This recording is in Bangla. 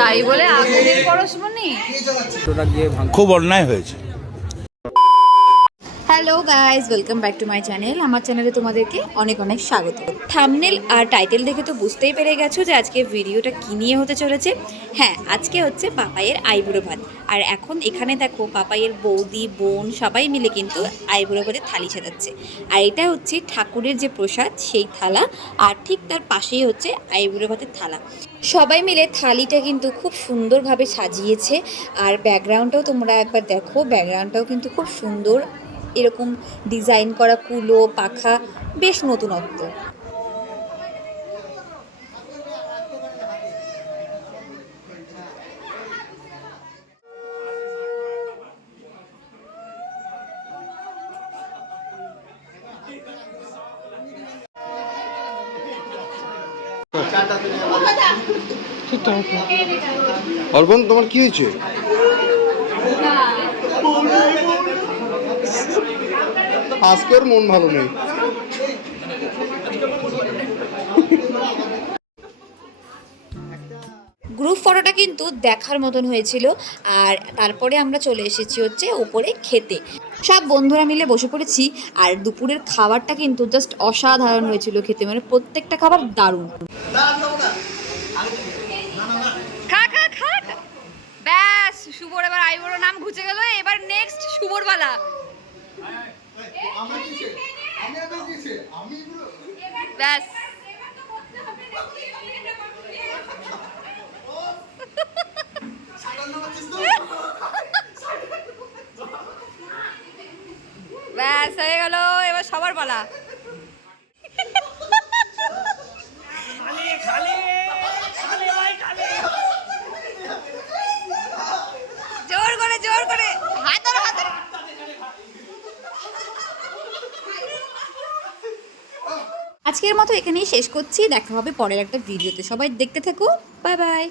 তাই বলে আগুনের পরশমণি। খুব অন্যায় হয়েছে। Hello guys, welcome back to my channel. আমার চ্যানেলে তোমাদেরকে অনেক অনেক স্বাগত। থাম্বনেল আর টাইটেল দেখে তো বুঝতেই পেরে গেছো যে আজকে ভিডিওটা কী নিয়ে হতে চলেছে। হ্যাঁ, আজকে হচ্ছে পাপাইয়ের আইবুড়ো ভাত। আর এখন এখানে দেখো পাপাইয়ের বৌদি, বোন সবাই মিলে কিন্তু আইবুড়ো ভাতের থালি সাজাচ্ছে। আর এটা হচ্ছে ঠাকুরের যে প্রসাদ সেই থালা, আর ঠিক তার পাশেই হচ্ছে আইবুড়ো ভাতের থালা। সবাই মিলে থালিটা কিন্তু খুব সুন্দরভাবে সাজিয়েছে। আর ব্যাকগ্রাউন্ডটাও তোমরা একবার দেখো, ব্যাকগ্রাউন্ডটাও কিন্তু খুব সুন্দর, এরকম ডিজাইন করা কুলো পাখা, বেশ নতুনত্ব। অর্পণ, তোমার কি হয়েছে? আজকের মন ভালো নেই। গ্রুপ ফটোটা কিন্তু দেখার মতন হয়েছিল। আর তারপরে আমরা চলে এসেছি হচ্ছে ওপরে খেতে। সব বন্ধুরা মিলে বসে পড়েছি। আর দুপুরের খাবারটা কিন্তু জাস্ট অসাধারণ হয়েছিল খেতে, মানে প্রত্যেকটা খাবার দারুণ। খা খা খা খা। ব্যাস, শুভর এবার আইবুড়ো নাম ঘুচে গেল। এবার নেক্সট শুভর বালা। ব্যাস, ব্যাস হয়ে গেল, এবার সবার পালা। জোর করে জোর করে হাত ধরো, হাত ধরো। আজকের মতো এখানেই শেষ করছি। দেখা হবে পরের একটা ভিডিওতে। সবাই দেখতে থেকো। Bye bye.